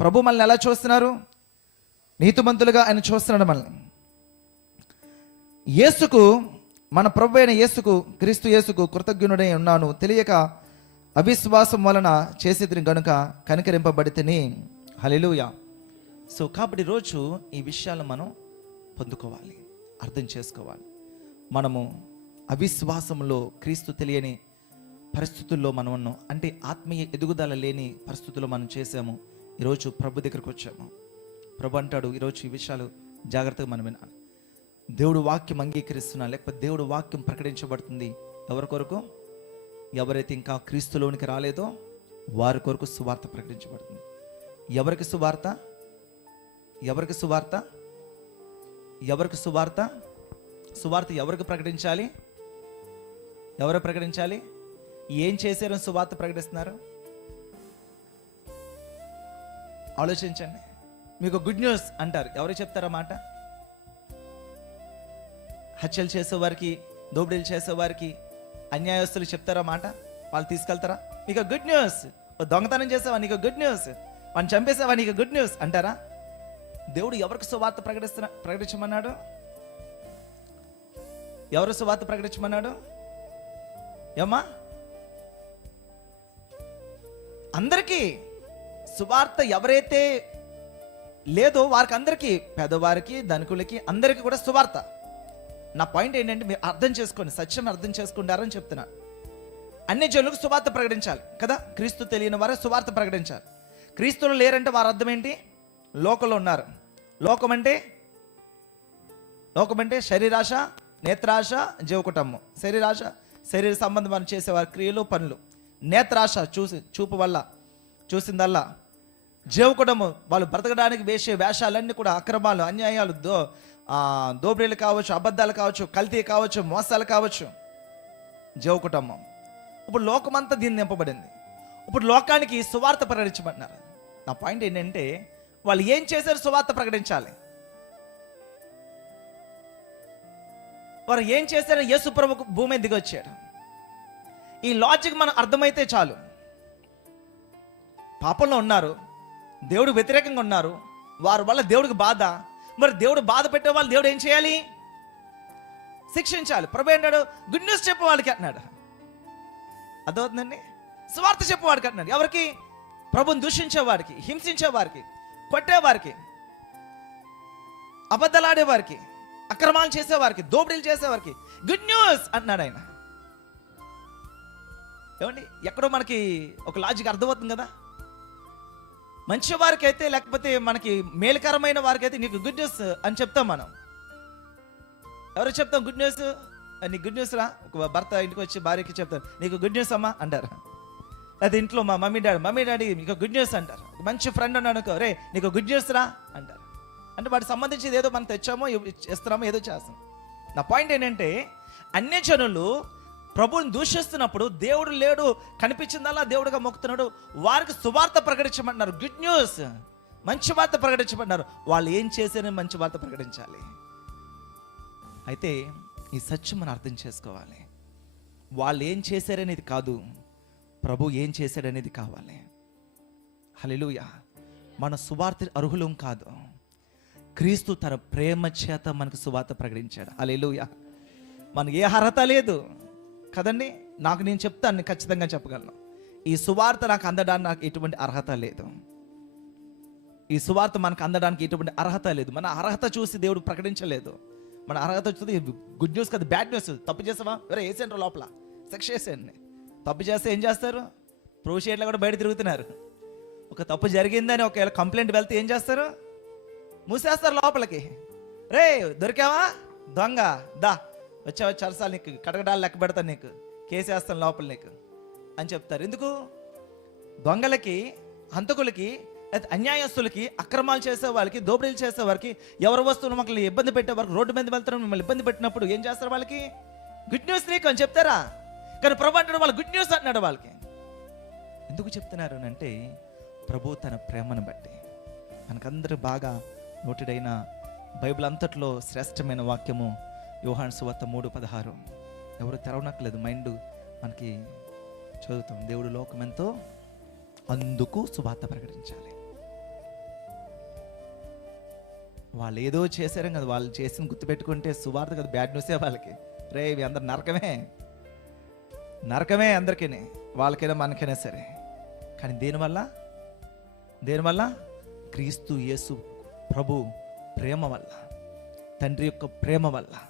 ప్రభు మనల్ని ఎలా చూస్తున్నారు? నీతిమంతులుగా ఆయన చూస్తున్నాడు మనల్ని. యేసుకు మన ప్రభు అయిన యేసుకు క్రీస్తు యేసుకు కృతజ్ఞుడై ఉన్నాను. తెలియక అవిశ్వాసం వలన చేసేది గనుక కనికరింపబడితేని. హలిలుయ సో కాబట్టి రోజు ఈ విషయాలు మనం పొందుకోవాలి. అర్థం చేసుకోవాలి. మనము అవిశ్వాసంలో క్రీస్తు తెలియని పరిస్థితుల్లో మనం ఉన్నాం అంటే ఆత్మీయ ఎదుగుదల లేని పరిస్థితుల్లో మనం చేసాము ఈరోజు ప్రభు దగ్గరకు వచ్చాము. ప్రభు అంటాడు ఈరోజు ఈ విషయాలు జాగ్రత్తగా మనం వినాలి. దేవుడు వాక్యం అంగీకరిస్తున్నా లేకపోతే దేవుడు వాక్యం ప్రకటించబడుతుంది ఎవరి కొరకు? ఎవరైతే ఇంకా క్రీస్తులోనికి రాలేదో వారి కొరకు సువార్త ప్రకటించబడుతుంది. ఎవరికి సువార్త? ఎవరికి సువార్త? ఎవరికి సువార్త? సువార్త ఎవరికి ప్రకటించాలి? ఎవరు ప్రకటించాలి? ఏం చేశారని సువార్త ప్రకటిస్తున్నారు? ఆలోచించండి. మీకు గుడ్ న్యూస్ అంటారు. ఎవరు చెప్తారా మాట? హత్యలు చేసేవారికి దోపిడీలు చేసేవారికి అన్యాయస్తులు చెప్తారా మాట? వాళ్ళు తీసుకెళ్తారా? నీకు గుడ్ న్యూస్ దొంగతనం చేసావా? నీకు గుడ్ న్యూస్ వాడిని చంపేసావా? నీకు గుడ్ న్యూస్ అంటారా? దేవుడు ఎవరికి సువార్త ప్రకటిస్తున్నా ప్రకటించమన్నాడు? ఎవరు సువార్త ప్రకటించమన్నాడు? ఏమ్మా? అందరికీ సువార్త ఎవరైతే లేదో వారికి అందరికీ పేదవారికి ధనికులకి అందరికీ కూడా సువార్త. నా పాయింట్ ఏంటంటే మీరు అర్థం చేసుకోండి సత్యం అర్థం చేసుకుంటారని చెప్తున్నా. అన్ని జనులకు సువార్త ప్రకటించాలి కదా? క్రీస్తు తెలియని వారు సువార్త ప్రకటించాలి. క్రీస్తులు లేరంటే వారు అర్థం ఏంటి? లోకంలో ఉన్నారు. లోకం అంటే? లోకం అంటే శరీరాశ నేత్రాశ జీవకుటమ్ము శరీరాశ శరీర సంబంధం చేసే వారి క్రియలు పనులు. నేత్రాశ చూసి చూపు వల్ల చూసిందల్లా. జీవకుటము వాళ్ళు బ్రతకడానికి వేసే వేషాలన్నీ కూడా అక్రమాలు అన్యాయాలు దో ఆ, దోపిడీలు కావచ్చు అబద్ధాలు కావచ్చు కల్తీ కావచ్చు మోసాలు కావచ్చు. జీవకుటుంబం ఇప్పుడు లోకమంతా దీన్ని నింపబడింది. ఇప్పుడు లోకానికి సువార్త ప్రకటించబడినారు. నా పాయింట్ ఏంటంటే వాళ్ళు ఏం చేశారు సువార్త ప్రకటించాలి? వారు ఏం చేశారు? యేసు ప్రభు భూమి దిగొచ్చారు ఈ లాజిక్ మనం అర్థమైతే చాలు. పాపంలో ఉన్నారు దేవుడు వ్యతిరేకంగా ఉన్నారు వారి వల్ల దేవుడికి బాధ. మరి దేవుడు బాధ పెట్టే వాళ్ళు దేవుడు ఏం చేయాలి? శిక్షించాలి. ప్రభు ఏంటాడు గుడ్ న్యూస్ చెప్పు వాళ్ళకి అన్నాడు అర్థమవుతుందండి? స్వార్థ చెప్పు వాడికి అంటున్నాడు. ఎవరికి? ప్రభుని దూషించే వారికి హింసించే వారికి కొట్టేవారికి అబద్ధలాడేవారికి అక్రమాలు చేసేవారికి దోపిడీలు చేసేవారికి గుడ్ న్యూస్ అంటున్నాడు ఆయన. ఏమండి? ఎక్కడో మనకి ఒక లాజిక్ అర్థమవుతుంది కదా? మంచి వారికి అయితే లేకపోతే మనకి మేలుకరమైన వారికి అయితే నీకు గుడ్ న్యూస్ అని చెప్తాం మనం. ఎవరు చెప్తాం గుడ్ న్యూస్ నీకు గుడ్ న్యూస్ రా? ఒక భర్త ఇంటికి వచ్చి భార్యకి చెప్తారు నీకు గుడ్ న్యూస్ అమ్మా అంటారు. అది ఇంట్లో మా మమ్మీ డాడీ మమ్మీ డాడీ నీకు గుడ్ న్యూస్ అంటారు. ఒక మంచి ఫ్రెండ్ ఉన్నాడు అనుకో రే నీకు గుడ్ న్యూస్ రా అంటారు. అంటే వాటికి సంబంధించి ఏదో మనం తెచ్చామో ఇస్తున్నామో ఏదో చేస్తాం నా పాయింట్ ఏంటంటే అన్ని జనులు ప్రభువుని దూషిస్తున్నప్పుడు దేవుడు లేడు కనిపించిందల్లా దేవుడుగా మొక్కుతున్నాడు. వారికి సువార్త ప్రకటించమంటున్నారు. గుడ్ న్యూస్ మంచి వార్త ప్రకటించమన్నారు వాళ్ళు ఏం చేశారని మంచి వార్త ప్రకటించాలి. అయితే ఈ సత్యం మనం అర్థం చేసుకోవాలి. వాళ్ళు ఏం చేశారనేది కాదు ప్రభు ఏం చేశాడనేది కావాలి. హల్లెలూయా. మన సువార్త అర్హులం కాదు. క్రీస్తు తన ప్రేమ చేత మనకు సువార్త ప్రకటించాడు. హల్లెలూయా. మనకి ఏ అర్హత లేదు. కదండి? నాకు నేను చెప్తాను నేను ఖచ్చితంగా చెప్పగలను. ఈ సువార్త నాకు అందడానికి నాకు ఎటువంటి అర్హత లేదు. ఈ సువార్త మనకు అందడానికి ఎటువంటి అర్హత లేదు. మన అర్హత చూసి దేవుడు ప్రకటించలేదు. మన అర్హత చూసి గుడ్ న్యూస్ కదా బ్యాడ్ న్యూస్ తప్పు చేసావా? వేరే వేసేయండి లోపల. శిక్ష వేసేయండి. తప్పు చేస్తే ఏం చేస్తారు? ప్రోషియేట్లు కూడా బయట తిరుగుతున్నారు. ఒక తప్పు జరిగిందని ఒకవేళ కంప్లైంట్ వెళ్తే ఏం చేస్తారు? మూసేస్తారు లోపలికి. రే దొరికావా? దొంగ దా. వచ్చావా చరసాలు నీకు? కడగడాలు లెక్క పెడతాను నీకు. కేసేస్తాను లోపల నీకు. అని చెప్తారు. ఎందుకు? దొంగలకి హంతకులకి అన్యాయస్తులకి అక్రమాలు చేసే వాళ్ళకి దోపిడీలు చేసే వారికి ఎవరి వస్తువులు మమ్మల్ని ఇబ్బంది పెట్టే వారికి రోడ్డు మీద వెళ్తారు మిమ్మల్ని ఇబ్బంది పెట్టినప్పుడు ఏం చేస్తారు వాళ్ళకి? గుడ్ న్యూస్ నీకు అని చెప్తారా? కానీ ప్రభు అంటాడు వాళ్ళు గుడ్ న్యూస్ అంటున్నాడు వాళ్ళకి. ఎందుకు చెప్తున్నారు అంటే ప్రభు తన ప్రేమను బట్టి. మనకందరూ బాగా నోటిడైన బైబిల్ అంతట్లో శ్రేష్టమైన వాక్యము యోహాన్ సువార్త మూడు పదహారు. ఎవరు తెరవనక్కలేదు మైండ్ మనకి చదువుతాం దేవుడు లోకమెంతో అందుకు సువార్త ప్రకటించాలి. వాళ్ళు ఏదో చేశారేం కదా వాళ్ళు చేసిన గుర్తుపెట్టుకుంటే సువార్త కదా బ్యాడ్ న్యూసే వాళ్ళకి. రే ఇవి అందరు నరకమే. నరకమే అందరికీ వాళ్ళకైనా మనకైనా సరే. కానీ దేనివల్ల? దేనివల్ల? క్రీస్తు యేసు ప్రభు ప్రేమ వల్ల. తండ్రి యొక్క ప్రేమ వల్ల.